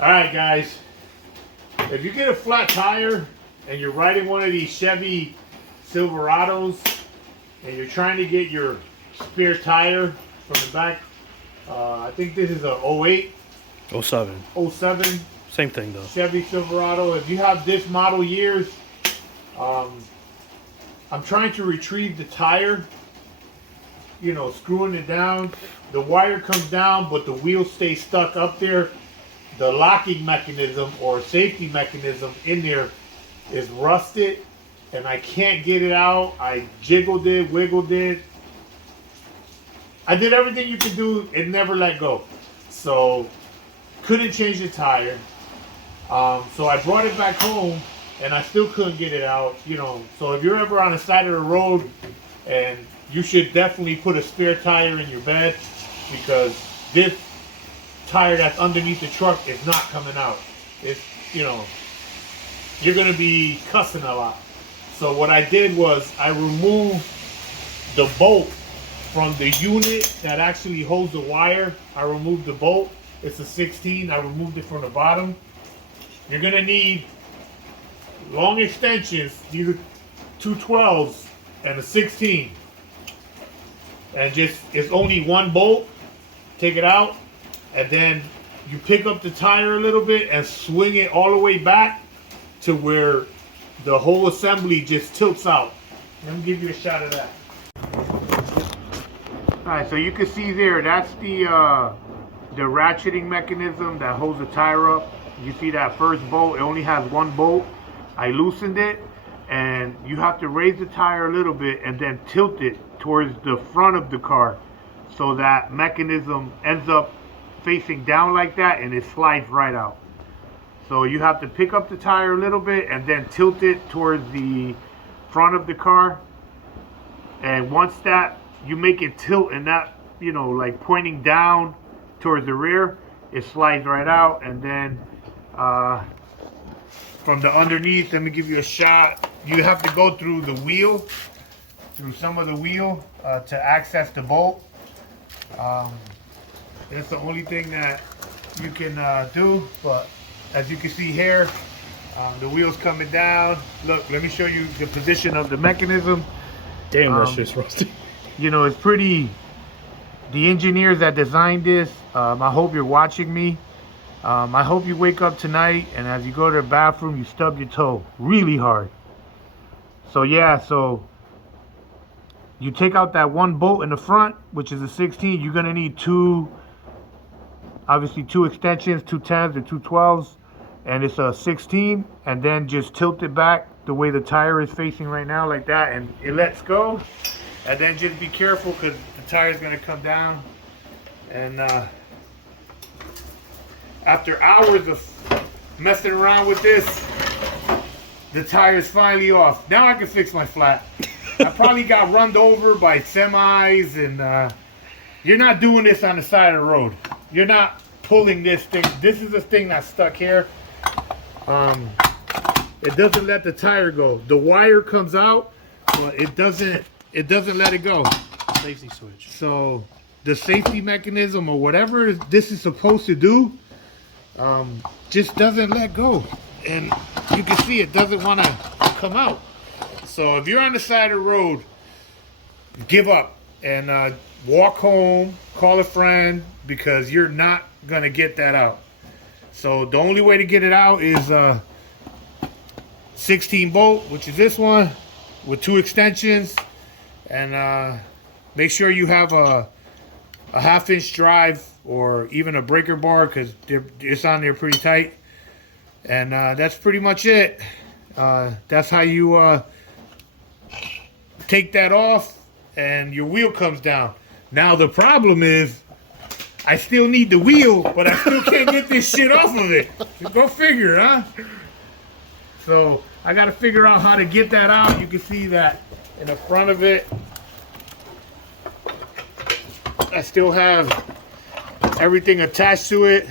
Alright guys, if you get a flat tire and you're riding one of these Chevy Silverados and you're trying to get your spare tire from the back, I think this is a 08, 07. 07 Same thing though. Chevy Silverado. If you have this model years, I'm trying to retrieve the tire, you know, screwing it down. The wire comes down, but the wheel stays stuck up there. The locking mechanism or safety mechanism in there is rusted, and I can't get it out. I jiggled it, wiggled it. I did everything you can do. It never let go. So, couldn't change the tire. So I brought it back home, and I still couldn't get it out. You know, so if you're ever on the side of the road, and you should definitely put a spare tire in your bed, because this tire that's underneath the truck is not coming out. It's, you know, you're gonna be cussing a lot. So what I did was I removed the bolt from the unit that actually holds the wire. I removed the bolt. It's a 16. I removed it from the bottom. You're gonna need long extensions, either 212s and a 16. And just, it's only one bolt. Take it out, and then you pick up the tire a little bit and swing it all the way back to where the whole assembly just tilts out. Let me give you a shot of that. Alright, so you can see there, that's the ratcheting mechanism that holds the tire up. You see that first bolt, it only has one bolt. I loosened it, and you have to raise the tire a little bit and then tilt it towards the front of the car, so that mechanism ends up facing down like that, and it slides right out. So you have to pick up the tire a little bit and then tilt it towards the front of the car. And once that, you make it tilt and that, you know, like pointing down towards the rear, it slides right out. And then from the underneath, let me give you a shot. You have to go through the wheel, through some of the wheel to access the bolt. That's the only thing that you can do. But as you can see here, the wheel's coming down. Look, let me show you the position of the mechanism. Damn, that's just rusty. You know, it's pretty. The engineers that designed this, I hope you're watching me. I hope you wake up tonight, and as you go to the bathroom, you stub your toe really hard. So yeah, so you take out that one bolt in the front, which is a 16. You're gonna need obviously two extensions, 210s or 212s, and it's a 16. And then just tilt it back the way the tire is facing right now, like that, and it lets go. And then just be careful, because the tire is gonna come down. And after hours of messing around with this, the tire is finally off. Now I can fix my flat. I probably got run over by semis, and you're not doing this on the side of the road. You're not pulling this thing. This is the thing that's stuck here. It doesn't let the tire go. The wire comes out, but it doesn't let it go. Safety switch. So the safety mechanism or whatever this is supposed to do, just doesn't let go. And you can see it doesn't want to come out. So if you're on the side of the road, give up and walk home, call a friend, because you're not going to get that out. So the only way to get it out is 16 bolt, which is this one, with 2 extensions. And make sure you have a half-inch drive or even a breaker bar, because it's on there pretty tight. And that's pretty much it. That's how you take that off, and your wheel comes down. Now the problem is, I still need the wheel, but I still can't get this shit off of it. Go figure, huh? So I got to figure out how to get that out. You can see that in the front of it, I still have everything attached to it.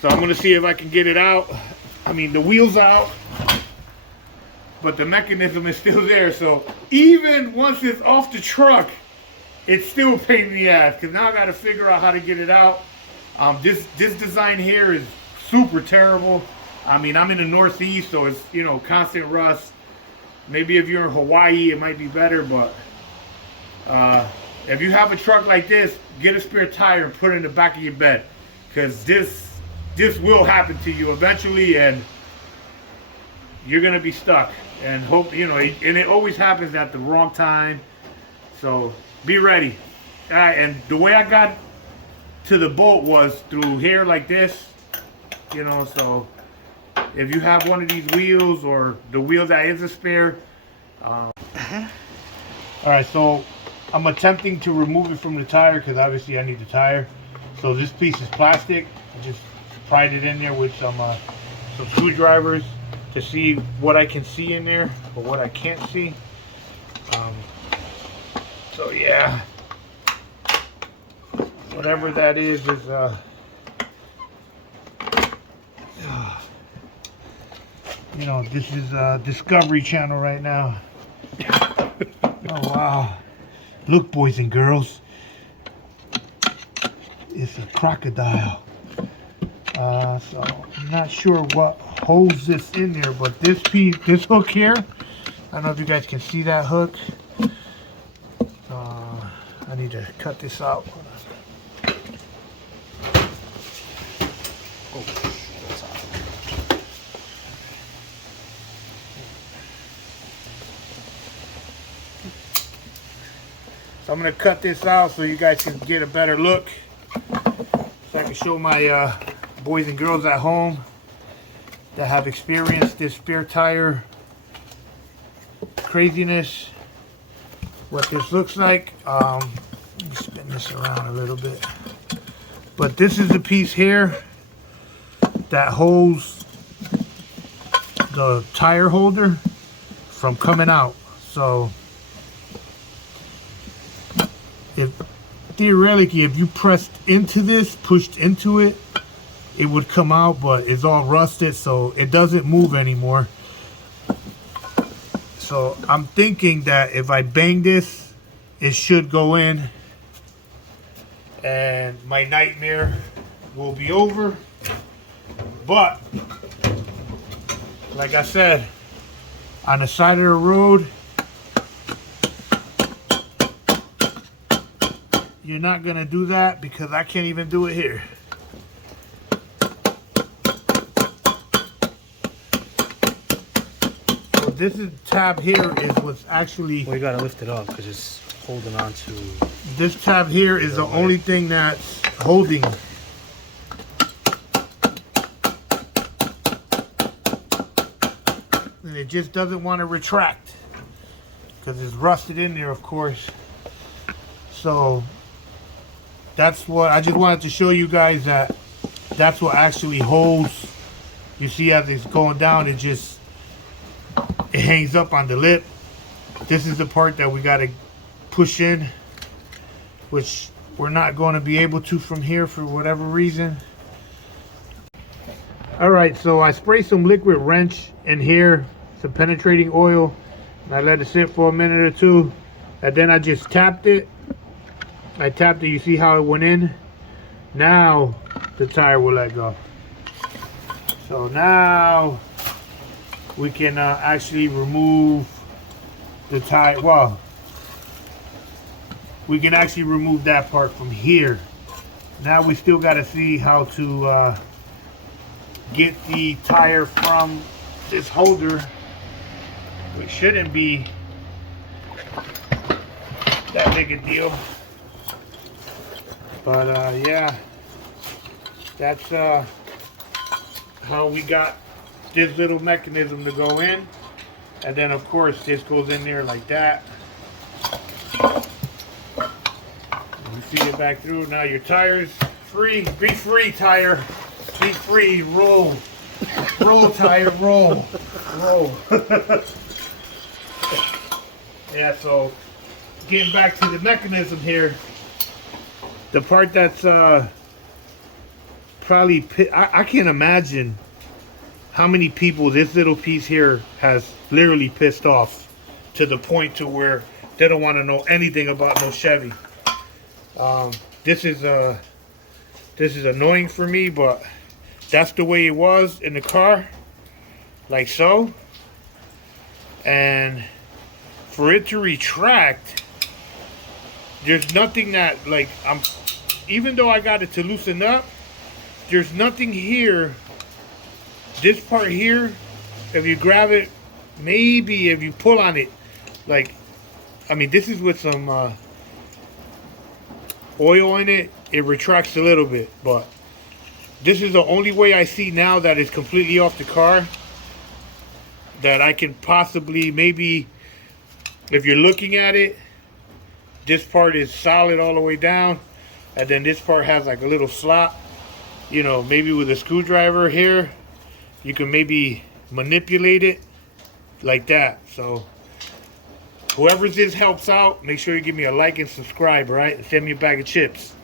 So I'm going to see if I can get it out. I mean, the wheel's out, but the mechanism is still there. So even once it's off the truck, it's still a pain in the ass, because now I got to figure out how to get it out. This design here is super terrible. I mean, I'm in the Northeast, so it's, you know, constant rust. Maybe if you're in Hawaii, it might be better, but if you have a truck like this, get a spare tire and put it in the back of your bed, because this will happen to you eventually, and you're gonna be stuck. And hope, you know, and it always happens at the wrong time. So be ready. And the way I got to the boat was through here like this, you know. So if you have one of these wheels or the wheel that is a spare, all right. So I'm attempting to remove it from the tire because obviously I need the tire. So this piece is plastic. I just pried it in there with some screwdrivers to see what I can see in there or what I can't see. So yeah, whatever that is you know, this is Discovery Channel right now. Oh wow. Look, boys and girls, it's a crocodile. So I'm not sure what holds this in there, but this piece, this hook here, I don't know if you guys can see that hook. I need to cut this out. Oh, that's hot. So I'm gonna cut this out so you guys can get a better look, so I can show my boys and girls at home that have experienced this spare tire craziness what this looks like. Let me spin this around a little bit. But this is the piece here that holds the tire holder from coming out. So if theoretically, if you pressed into this, pushed into it, it would come out, but it's all rusted, so it doesn't move anymore. So I'm thinking that if I bang this, it should go in and my nightmare will be over. But like I said, on the side of the road, you're not gonna do that because I can't even do it here. So this is tab here is what's actually. Well, you gotta lift it up because it's holding on to. This tab here is the only thing that's holding. And it just doesn't want to retract because it's rusted in there, of course. So that's what I just wanted to show you guys, that that's what actually holds. You see as it's going down, it hangs up on the lip. This is the part that we got to push in, which we're not going to be able to from here for whatever reason. All right, so I sprayed some liquid wrench in here, some penetrating oil, and I let it sit for a minute or two, and then I just tapped it. I tapped it, you see how it went in? Now the tire will let go. So now we can actually remove the tire. Well, we can actually remove that part from here. Now we still got to see how to get the tire from this holder, which shouldn't be that big a deal. But yeah, that's how we got this little mechanism to go in. And then of course this goes in there like that. You feed it back through. Now your tire's free. Be free, tire. Be free. Roll. Roll, tire. Roll. Roll. Yeah, so getting back to the mechanism here. The part that's probably, I can't imagine how many people this little piece here has literally pissed off to the point to where they don't want to know anything about no Chevy. This is annoying for me, but that's the way it was in the car, like so. And for it to retract, there's nothing that, like, even though I got it to loosen up, there's nothing here. This part here, if you grab it, maybe if you pull on it, like, I mean, this is with some oil in it, it retracts a little bit, but this is the only way I see now that it's completely off the car, that I can possibly, maybe, if you're looking at it, this part is solid all the way down, and then this part has like a little slot, you know, maybe with a screwdriver here, you can maybe manipulate it like that. So whoever this helps out, make sure you give me a like and subscribe, right? And send me a bag of chips.